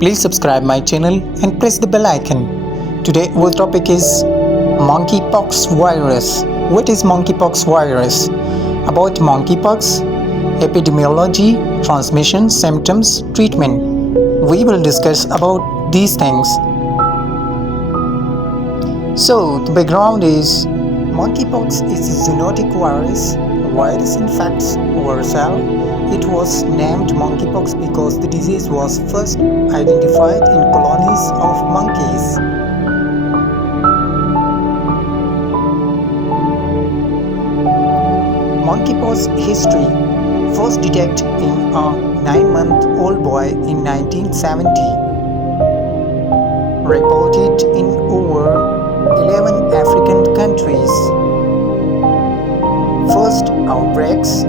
Please subscribe my channel and press the bell icon. Today our topic is monkeypox virus. What is monkeypox virus? About monkeypox, epidemiology, transmission, symptoms, treatment. We will discuss about these things. So the background is monkeypox is a zoonotic virus. Virus infects our cell. It was named monkeypox because the disease was first identified in colonies of monkeys. Monkeypox history first detected in a 9-month-old boy in 1970. Reported in over 11 African countries. First outbreaks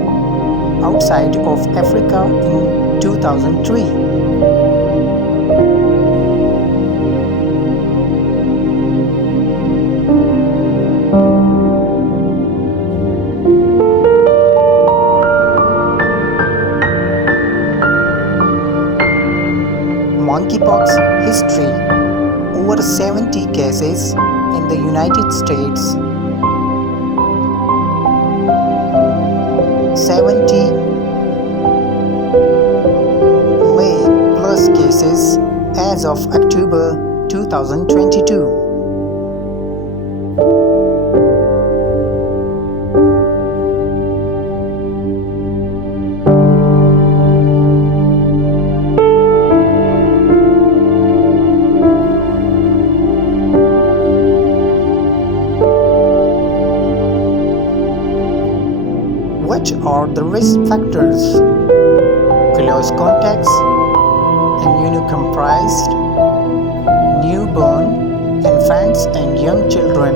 outside of Africa in 2003. Monkeypox history: over 70 cases in the United States, 70 lakh plus cases as of October 2022. What are the risk factors? Close contacts, immunocompromised, newborn, infants and young children,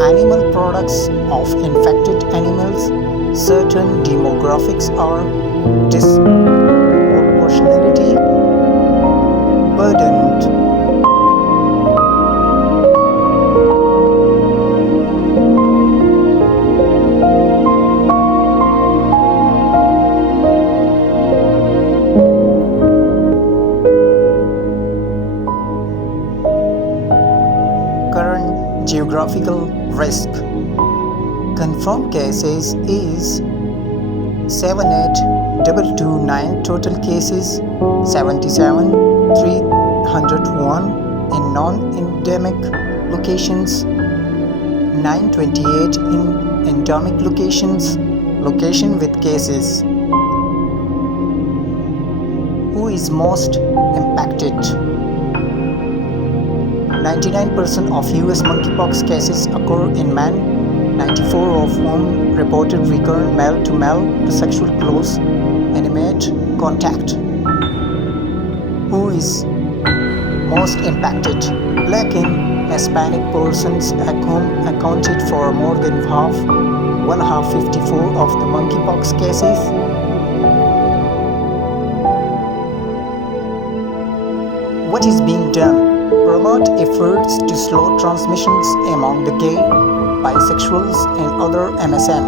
animal products of infected animals. Certain demographics are disproportionately burdened. Current geographical risk. Confirmed cases is 78,229 total cases, 77,301 in non-endemic locations, 928 in endemic locations, location with cases. Who is most impacted? 99% of US monkeypox cases occur in men, 94 of whom reported recurrent male-to-male sexual close, intimate contact. Who is most impacted? Black and Hispanic persons accounted for more than half, 154 of the monkeypox cases. What is being done? Promote efforts to slow transmissions among the gay, bisexuals and other MSM.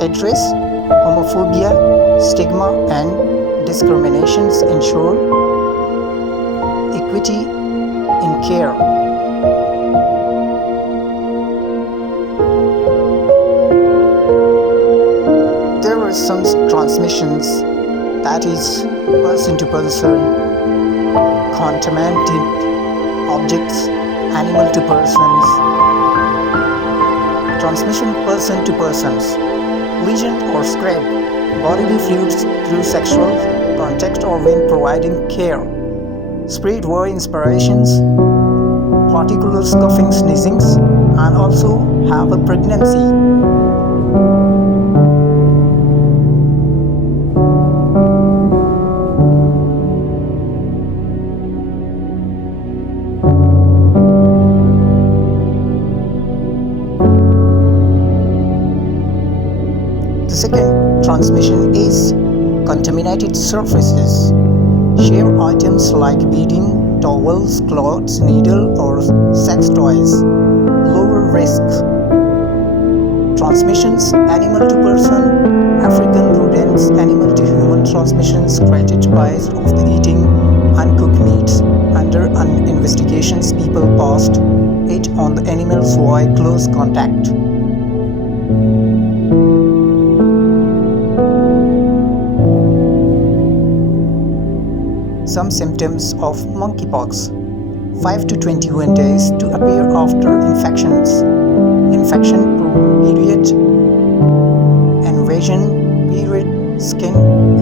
Address homophobia, stigma and discriminations. Ensure equity in care. There are some transmissions, that is person to person, contaminated objects, animal to persons. Transmission person to persons, lesion or scrape, bodily fluids through sexual contact or when providing care. Spread via inspirations, particular coughing, sneezing, and also have a pregnancy. The second transmission is contaminated surfaces. Share items like bedding, towels, clothes, needle or sex toys. Lower risk. Transmissions: animal to person, African rodents, animal to human transmissions created by of the eating uncooked meat. complications people passed it on the animals via close contact. Some symptoms of monkeypox: 5 to 21 days to appear after infections. Infection period, invasion period, skin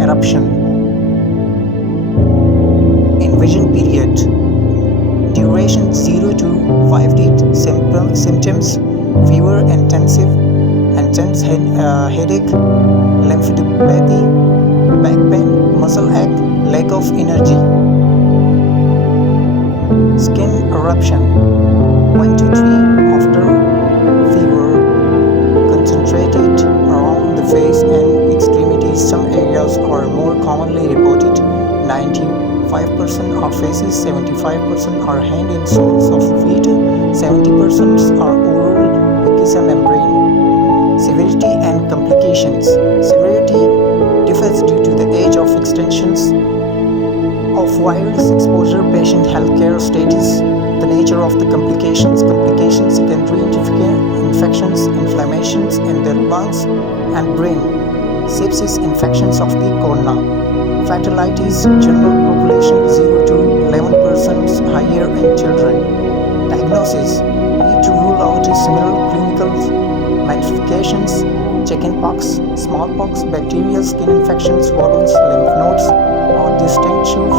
eruption. Invasion period, duration 0 to 5 days. Symptoms: fever, intense headache, lymphadenopathy, back pain, muscle ache, lack of energy. Skin eruption, 1 to 3 after fever, concentrated around the face and extremities. Some areas are more commonly reported. 95% are faces, 75% are hand and soles of feet, 70% are oral mucosa membrane. Severity and complications. Severity differs due to the age of extensions of virus exposure, patient healthcare status, the nature of the complications, secondary infections, inflammations in the lungs and brain, sepsis, infections of the cornea, fatalities, general population 0 to 11% higher in children. Diagnosis: need to rule out similar clinical manifestations, chickenpox, smallpox, bacterial skin infections, swollen lymph nodes, or distinctive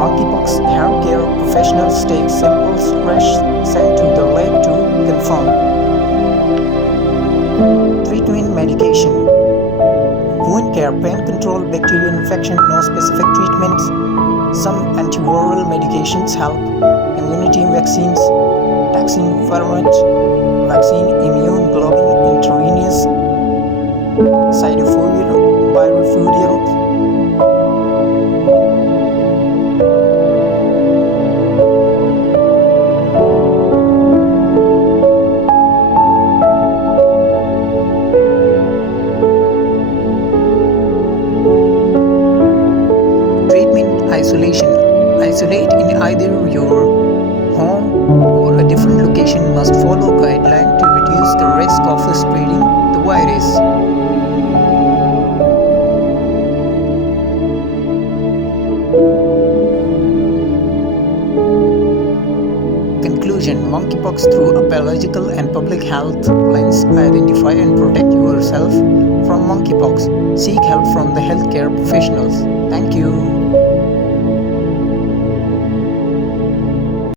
monkeypox. Hair care professionals take samples fresh sent to the lab to confirm. Treatment medication: wound care, pain control, bacterial infection, no specific treatments. Some antiviral medications help. Immunity vaccines, taxin-variant vaccine, immune globulin, intravenous, cytofoil, bifudial. Treatment: isolation. Isolate in either your home or a different location. Must follow guidelines to reduce the risk of spreading the virus. Conclusion: monkeypox through a biological and public health lens. Identify and protect yourself from monkeypox. Seek help from the healthcare professionals. Thank you.